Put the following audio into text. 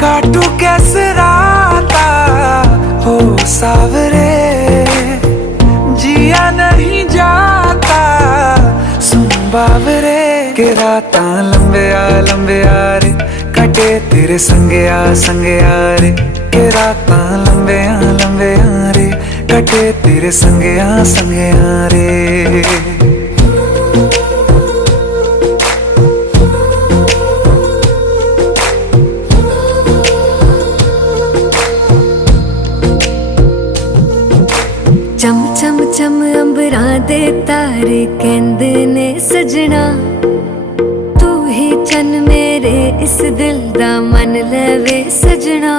काटू कैसे राता हो सावरे, जिया नहीं जाता सुन बावरे। के राता लंबे आ रे, कटे तेरे संगे आ रे। के राता लंबे आ रे, कटे तेरे संगे आ रे। चम चम चम अंबरां दे तारे कहंदे ने सजना, तू ही चन मेरे इस दिल दा मन लवे सजना।